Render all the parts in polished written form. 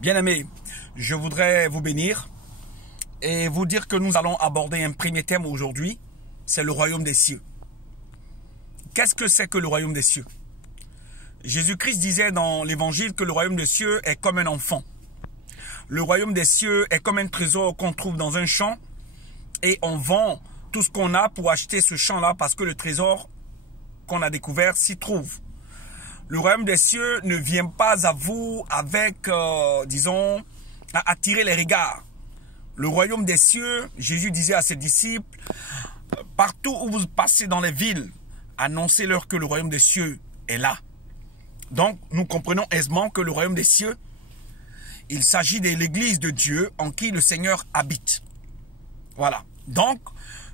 Bien-aimés, je voudrais vous bénir et vous dire que nous allons aborder un premier thème aujourd'hui, c'est le royaume des cieux. Qu'est-ce que c'est que le royaume des cieux? Jésus-Christ disait dans l'évangile que le royaume des cieux est comme un enfant. Le royaume des cieux est comme un trésor qu'on trouve dans un champ et on vend tout ce qu'on a pour acheter ce champ-là parce que le trésor qu'on a découvert s'y trouve. Le royaume des cieux ne vient pas à vous avec, disons, à attirer les regards. Le royaume des cieux, Jésus disait à ses disciples, partout où vous passez dans les villes, annoncez-leur que le royaume des cieux est là. Donc, nous comprenons aisément que le royaume des cieux, il s'agit de l'église de Dieu en qui le Seigneur habite. Voilà. Donc,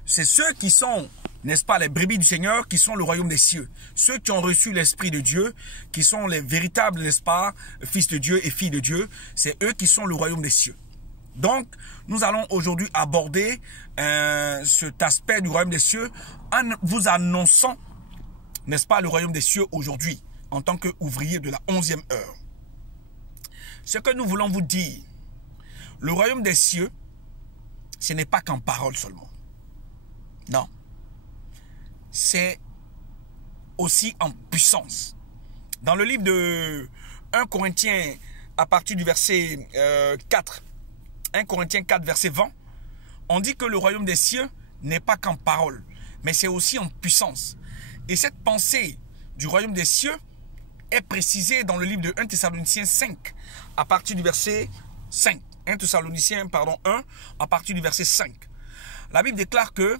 c'est ceux qui sont, n'est-ce pas, les brebis du Seigneur qui sont le royaume des cieux. Ceux qui ont reçu l'Esprit de Dieu, qui sont les véritables, n'est-ce pas, fils de Dieu et filles de Dieu, c'est eux qui sont le royaume des cieux. Donc, nous allons aujourd'hui aborder cet aspect du royaume des cieux en vous annonçant, n'est-ce pas, le royaume des cieux aujourd'hui, en tant qu'ouvrier de la 11e heure. Ce que nous voulons vous dire, le royaume des cieux, ce n'est pas qu'en parole seulement. Non. C'est aussi en puissance. Dans le livre de 1 Corinthiens, à partir du verset 4, 1 Corinthiens 4, verset 20, on dit que le royaume des cieux n'est pas qu'en parole, mais c'est aussi en puissance. Et cette pensée du royaume des cieux est précisée dans le livre de 1 Thessaloniciens 5, à partir du verset 5. 1 Thessaloniciens, 1, à partir du verset 5. La Bible déclare que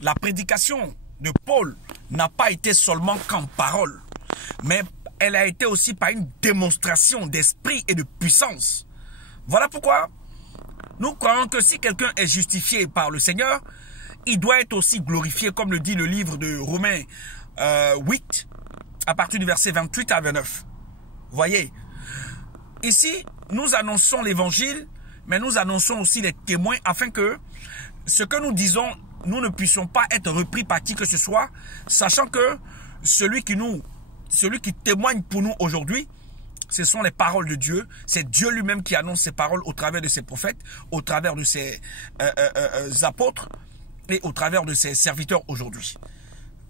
la prédication de Paul n'a pas été seulement qu'en parole, mais elle a été aussi par une démonstration d'esprit et de puissance. Voilà pourquoi nous croyons que si quelqu'un est justifié par le Seigneur, il doit être aussi glorifié, comme le dit le livre de Romains 8, à partir du verset 28 à 29. Voyez, ici, nous annonçons l'évangile, mais nous annonçons aussi les témoins afin que ce que nous disons, nous ne puissions pas être repris par qui que ce soit, sachant que celui qui témoigne pour nous aujourd'hui, ce sont les paroles de Dieu. C'est Dieu lui-même qui annonce ses paroles au travers de ses prophètes, au travers de ses apôtres et au travers de ses serviteurs aujourd'hui.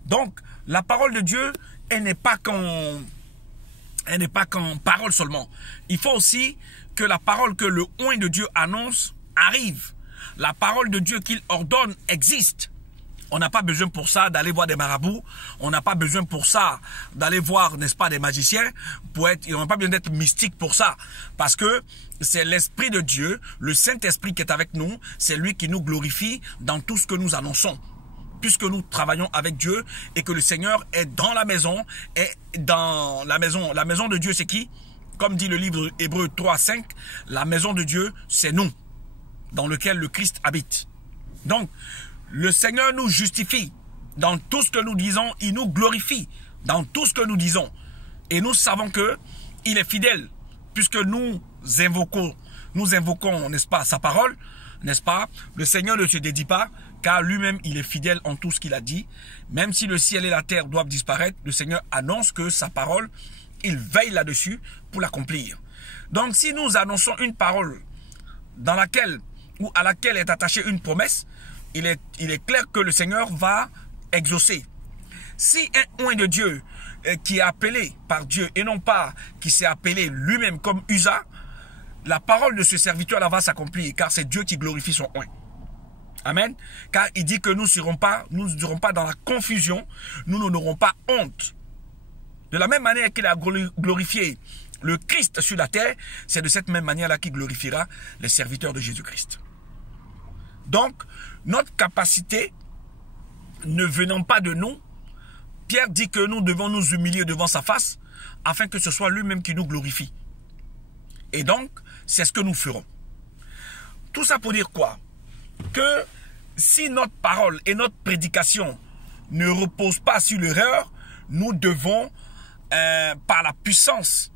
Donc, la parole de Dieu, elle n'est pas qu'en parole seulement. Il faut aussi que la parole que le oint de Dieu annonce arrive. La parole de Dieu qu'il ordonne existe. On n'a pas besoin pour ça d'aller voir des marabouts. On n'a pas besoin pour ça d'aller voir, n'est-ce pas, des magiciens. On n'a pas besoin d'être mystique pour ça. Parce que c'est l'Esprit de Dieu, le Saint-Esprit qui est avec nous. C'est lui qui nous glorifie dans tout ce que nous annonçons. Puisque nous travaillons avec Dieu et que le Seigneur est dans la maison. Et dans la maison de Dieu, c'est qui? Comme dit le livre Hébreux 3, 5, la maison de Dieu, c'est nous, dans lequel le Christ habite. Donc, le Seigneur nous justifie dans tout ce que nous disons, il nous glorifie dans tout ce que nous disons. Et nous savons que il est fidèle, puisque nous invoquons, n'est-ce pas, sa parole, n'est-ce pas? Le Seigneur ne se dédie pas, car lui-même, il est fidèle en tout ce qu'il a dit. Même si le ciel et la terre doivent disparaître, le Seigneur annonce que sa parole, il veille là-dessus pour l'accomplir. Donc, si nous annonçons une parole dans laquelle ou à laquelle est attachée une promesse, il est clair que le Seigneur va exaucer. Si un oint de Dieu qui est appelé par Dieu et non pas qui s'est appelé lui-même comme Usa, la parole de ce serviteur-là va s'accomplir car c'est Dieu qui glorifie son oint. Amen. Car il dit que nous ne serons pas dans la confusion, nous n'aurons pas honte. De la même manière qu'il a glorifié le Christ sur la terre, c'est de cette même manière-là qu'il glorifiera les serviteurs de Jésus-Christ. Donc, notre capacité ne venant pas de nous, Pierre dit que nous devons nous humilier devant sa face afin que ce soit lui-même qui nous glorifie. Et donc, c'est ce que nous ferons. Tout ça pour dire quoi? Que si notre parole et notre prédication ne reposent pas sur l'erreur, nous devons, par la puissance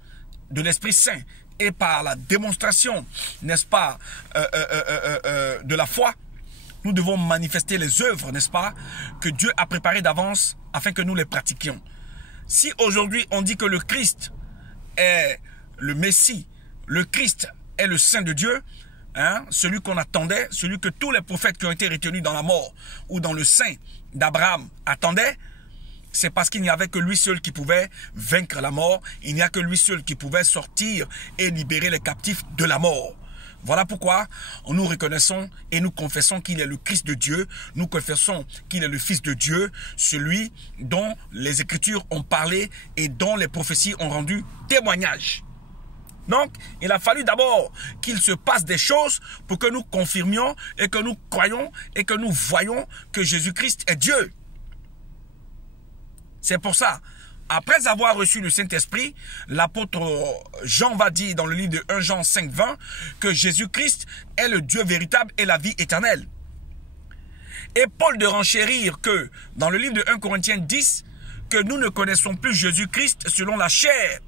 de l'Esprit Saint et par la démonstration, n'est-ce pas, de la foi, nous devons manifester les œuvres, n'est-ce pas, que Dieu a préparées d'avance afin que nous les pratiquions. Si aujourd'hui on dit que le Christ est le Messie, le Christ est le Saint de Dieu, hein, celui qu'on attendait, celui que tous les prophètes qui ont été retenus dans la mort ou dans le sein d'Abraham attendaient, c'est parce qu'il n'y avait que lui seul qui pouvait vaincre la mort. Il n'y a que lui seul qui pouvait sortir et libérer les captifs de la mort. Voilà pourquoi nous reconnaissons et nous confessons qu'il est le Christ de Dieu. Nous confessons qu'il est le Fils de Dieu, celui dont les Écritures ont parlé et dont les prophéties ont rendu témoignage. Donc, il a fallu d'abord qu'il se passe des choses pour que nous confirmions et que nous croyions et que nous voyions que Jésus-Christ est Dieu. C'est pour ça, après avoir reçu le Saint-Esprit, l'apôtre Jean va dire dans le livre de 1 Jean 5, 20 que Jésus-Christ est le Dieu véritable et la vie éternelle. Et Paul de renchérir que dans le livre de 1 Corinthiens 10, que nous ne connaissons plus Jésus-Christ selon la chair,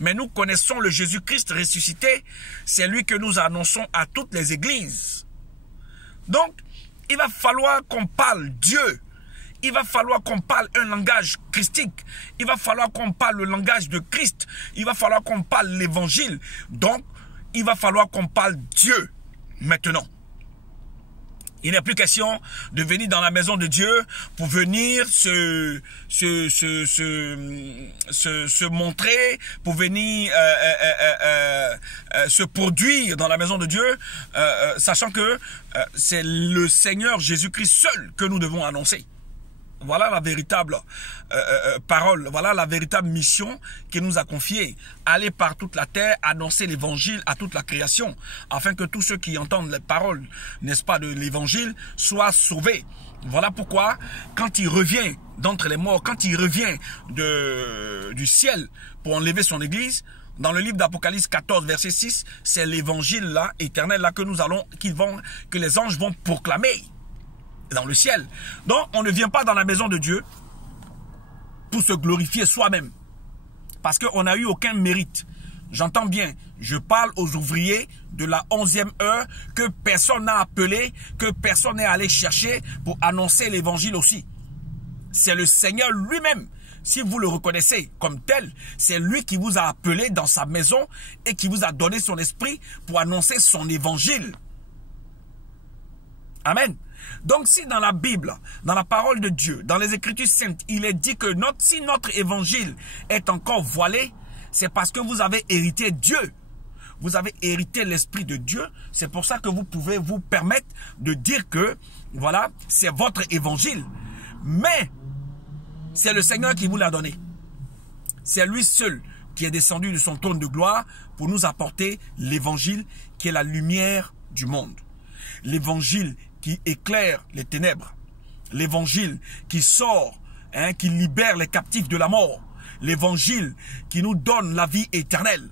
mais nous connaissons le Jésus-Christ ressuscité, c'est lui que nous annonçons à toutes les églises. Donc, il va falloir qu'on parle Dieu. Il va falloir qu'on parle un langage christique. Il va falloir qu'on parle le langage de Christ. Il va falloir qu'on parle l'évangile. Donc, il va falloir qu'on parle Dieu maintenant. Il n'est plus question de venir dans la maison de Dieu pour venir se montrer, pour venir se produire dans la maison de Dieu, sachant que c'est le Seigneur Jésus-Christ seul que nous devons annoncer. Voilà la véritable parole, voilà la véritable mission qu'il nous a confiée. Aller par toute la terre, annoncer l'évangile à toute la création, afin que tous ceux qui entendent les paroles, n'est-ce pas, de l'évangile, soient sauvés. Voilà pourquoi, quand il revient d'entre les morts, quand il revient du ciel pour enlever son église, dans le livre d'Apocalypse 14, verset 6, c'est l'évangile là, éternel là, que les anges vont proclamer dans le ciel. Donc, on ne vient pas dans la maison de Dieu pour se glorifier soi-même. Parce qu'on n'a eu aucun mérite. J'entends bien, je parle aux ouvriers de la 11e heure que personne n'a appelé, que personne n'est allé chercher pour annoncer l'évangile aussi. C'est le Seigneur lui-même. Si vous le reconnaissez comme tel, c'est lui qui vous a appelé dans sa maison et qui vous a donné son esprit pour annoncer son évangile. Amen. Donc si dans la Bible, dans la parole de Dieu, dans les Écritures saintes, il est dit que si notre évangile est encore voilé, c'est parce que vous avez hérité Dieu. Vous avez hérité l'Esprit de Dieu. C'est pour ça que vous pouvez vous permettre de dire que, voilà, c'est votre évangile. Mais, c'est le Seigneur qui vous l'a donné. C'est lui seul qui est descendu de son trône de gloire pour nous apporter l'évangile qui est la lumière du monde. L'évangile qui éclaire les ténèbres. L'évangile qui sort, qui libère les captifs de la mort. L'évangile qui nous donne la vie éternelle.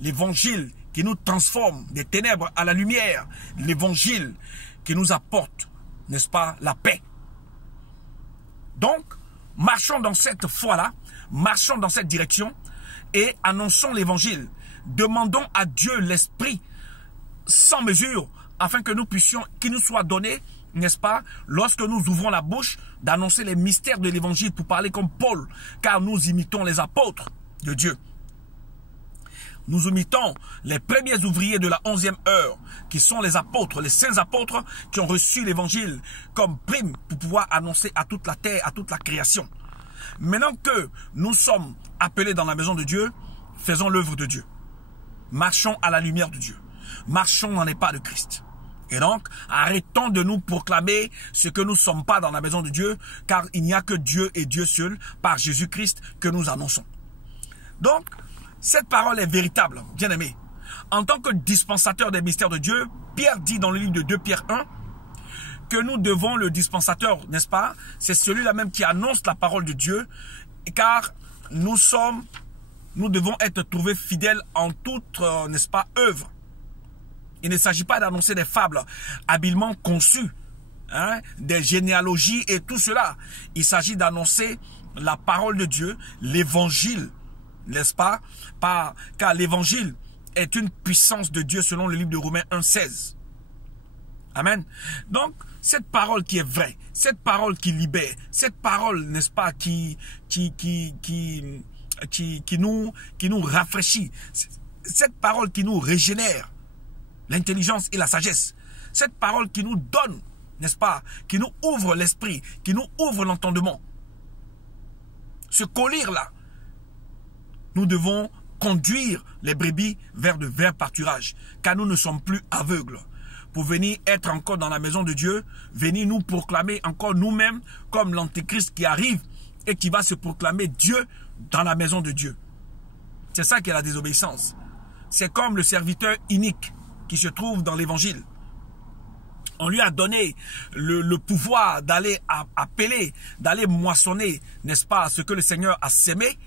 L'évangile qui nous transforme des ténèbres à la lumière. L'évangile qui nous apporte, n'est-ce pas, la paix. Donc, marchons dans cette foi-là, marchons dans cette direction et annonçons l'évangile. Demandons à Dieu l'Esprit sans mesure afin que nous puissions, qu'il nous soit donné, n'est-ce pas, lorsque nous ouvrons la bouche, d'annoncer les mystères de l'évangile pour parler comme Paul, car nous imitons les apôtres de Dieu. Nous imitons les premiers ouvriers de la 11e heure, qui sont les apôtres, les saints apôtres qui ont reçu l'évangile comme prime pour pouvoir annoncer à toute la terre, à toute la création. Maintenant que nous sommes appelés dans la maison de Dieu, faisons l'œuvre de Dieu. Marchons à la lumière de Dieu. Marchons dans les pas de Christ. Et donc, arrêtons de nous proclamer ce que nous ne sommes pas dans la maison de Dieu, car il n'y a que Dieu et Dieu seul, par Jésus-Christ, que nous annonçons. Donc, cette parole est véritable, bien aimé. En tant que dispensateur des mystères de Dieu, Pierre dit dans le livre de 2 Pierre 1, que nous devons, le dispensateur, n'est-ce pas, c'est celui-là même qui annonce la parole de Dieu, car nous devons être trouvés fidèles en toute, n'est-ce pas, œuvre. Il ne s'agit pas d'annoncer des fables habilement conçues, des généalogies et tout cela. Il s'agit d'annoncer la parole de Dieu, l'évangile, n'est-ce pas? Car l'évangile est une puissance de Dieu selon le livre de Romains 1,16. Amen. Donc, cette parole qui est vraie, cette parole qui libère, cette parole, n'est-ce pas, qui nous rafraîchit, cette parole qui nous régénère, l'intelligence et la sagesse. Cette parole qui nous donne, n'est-ce pas, qui nous ouvre l'esprit, qui nous ouvre l'entendement. Ce collier-là, nous devons conduire les brebis vers de verts pâturages, car nous ne sommes plus aveugles. Pour venir être encore dans la maison de Dieu, venir nous proclamer encore nous-mêmes comme l'antéchrist qui arrive et qui va se proclamer Dieu dans la maison de Dieu. C'est ça qui est la désobéissance. C'est comme le serviteur inique qui se trouve dans l'évangile. On lui a donné le pouvoir d'aller appeler, d'aller moissonner, n'est-ce pas, ce que le Seigneur a sémé,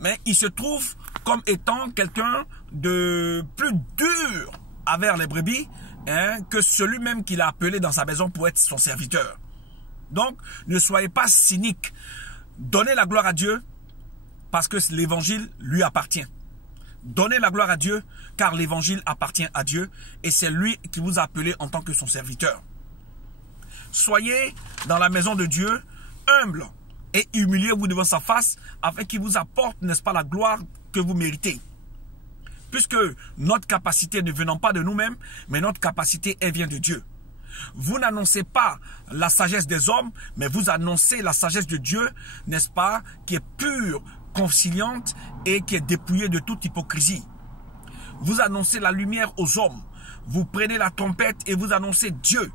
mais il se trouve comme étant quelqu'un de plus dur envers les brebis, que celui même qu'il a appelé dans sa maison pour être son serviteur. Donc, ne soyez pas cyniques. Donnez la gloire à Dieu parce que l'évangile lui appartient. Donnez la gloire à Dieu car l'évangile appartient à Dieu et c'est lui qui vous a appelé en tant que son serviteur. Soyez dans la maison de Dieu humble et humiliez-vous devant sa face afin qu'il vous apporte, n'est-ce pas, la gloire que vous méritez. Puisque notre capacité ne venant pas de nous-mêmes, mais notre capacité, elle vient de Dieu. Vous n'annoncez pas la sagesse des hommes, mais vous annoncez la sagesse de Dieu, n'est-ce pas, qui est pure, conciliante et qui est dépouillée de toute hypocrisie. Vous annoncez la lumière aux hommes. Vous prenez la trompette et vous annoncez Dieu,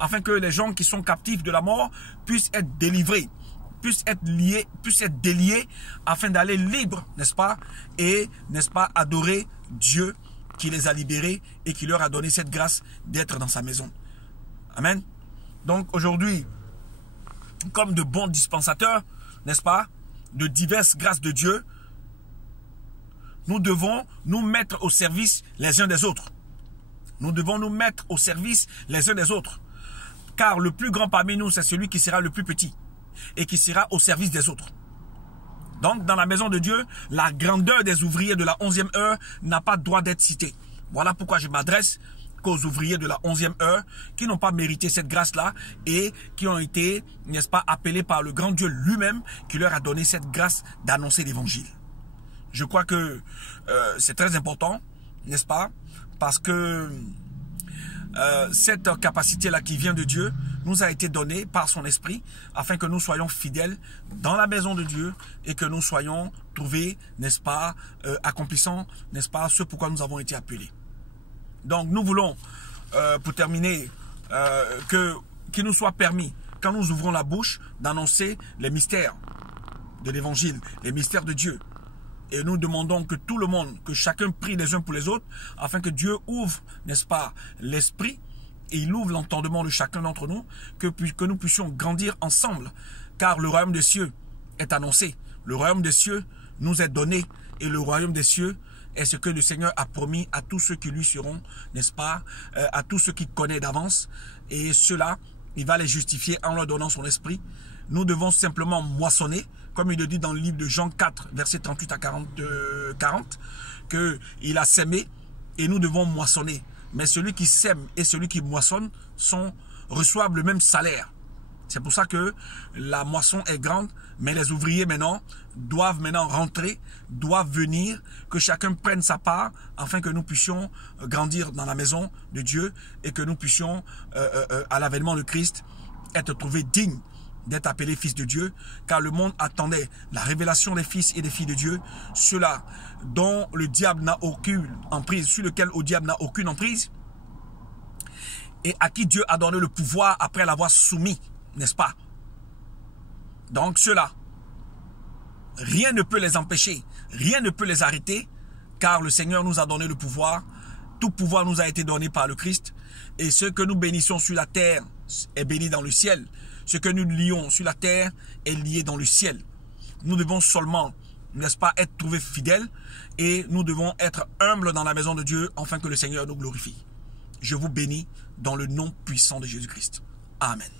afin que les gens qui sont captifs de la mort puissent être délivrés, puissent être liés, puissent être déliés, afin d'aller libres, n'est-ce pas, et, n'est-ce pas, adorer Dieu qui les a libérés et qui leur a donné cette grâce d'être dans sa maison. Amen. Donc aujourd'hui, comme de bons dispensateurs, n'est-ce pas, de diverses grâces de Dieu, nous devons nous mettre au service les uns des autres. Nous devons nous mettre au service les uns des autres. Car le plus grand parmi nous, c'est celui qui sera le plus petit et qui sera au service des autres. Donc, dans la maison de Dieu, la grandeur des ouvriers de la 11e heure n'a pas droit d'être citée. Voilà pourquoi je m'adresse qu'aux ouvriers de la 11e heure qui n'ont pas mérité cette grâce-là et qui ont été, n'est-ce pas, appelés par le grand Dieu lui-même qui leur a donné cette grâce d'annoncer l'évangile. Je crois que c'est très important, n'est-ce pas, parce que cette capacité-là qui vient de Dieu nous a été donnée par son esprit afin que nous soyons fidèles dans la maison de Dieu et que nous soyons trouvés, n'est-ce pas, accomplissant, n'est-ce pas, ce pourquoi nous avons été appelés. Donc nous voulons, pour terminer, qu'il nous soit permis, quand nous ouvrons la bouche, d'annoncer les mystères de l'évangile, les mystères de Dieu. Et nous demandons que tout le monde, que chacun prie les uns pour les autres, afin que Dieu ouvre, n'est-ce pas, l'esprit, et il ouvre l'entendement de chacun d'entre nous, que nous puissions grandir ensemble, car le royaume des cieux est annoncé. Le royaume des cieux nous est donné, et le royaume des cieux est ce que le Seigneur a promis à tous ceux qui lui seront, n'est-ce pas, à tous ceux qu'il connaît d'avance, et ceux-là, il va les justifier en leur donnant son esprit. Nous devons simplement moissonner, comme il le dit dans le livre de Jean 4, versets 38 à 40, qu'il a sémé et nous devons moissonner. Mais celui qui sème et celui qui moissonne reçoivent le même salaire. C'est pour ça que la moisson est grande, mais les ouvriers maintenant doivent rentrer, doivent venir, que chacun prenne sa part, afin que nous puissions grandir dans la maison de Dieu et que nous puissions, à l'avènement de Christ, être trouvés dignes d'être appelés fils de Dieu, car le monde attendait la révélation des fils et des filles de Dieu, ceux-là dont le diable n'a aucune emprise, sur lequel le diable n'a aucune emprise, et à qui Dieu a donné le pouvoir après l'avoir soumis, n'est-ce pas? Donc ceux-là, rien ne peut les empêcher, rien ne peut les arrêter, car le Seigneur nous a donné le pouvoir, tout pouvoir nous a été donné par le Christ, et ce que nous bénissons sur la terre est béni dans le ciel. Ce que nous lions sur la terre est lié dans le ciel. Nous devons seulement, n'est-ce pas, être trouvés fidèles et nous devons être humbles dans la maison de Dieu afin que le Seigneur nous glorifie. Je vous bénis dans le nom puissant de Jésus-Christ. Amen.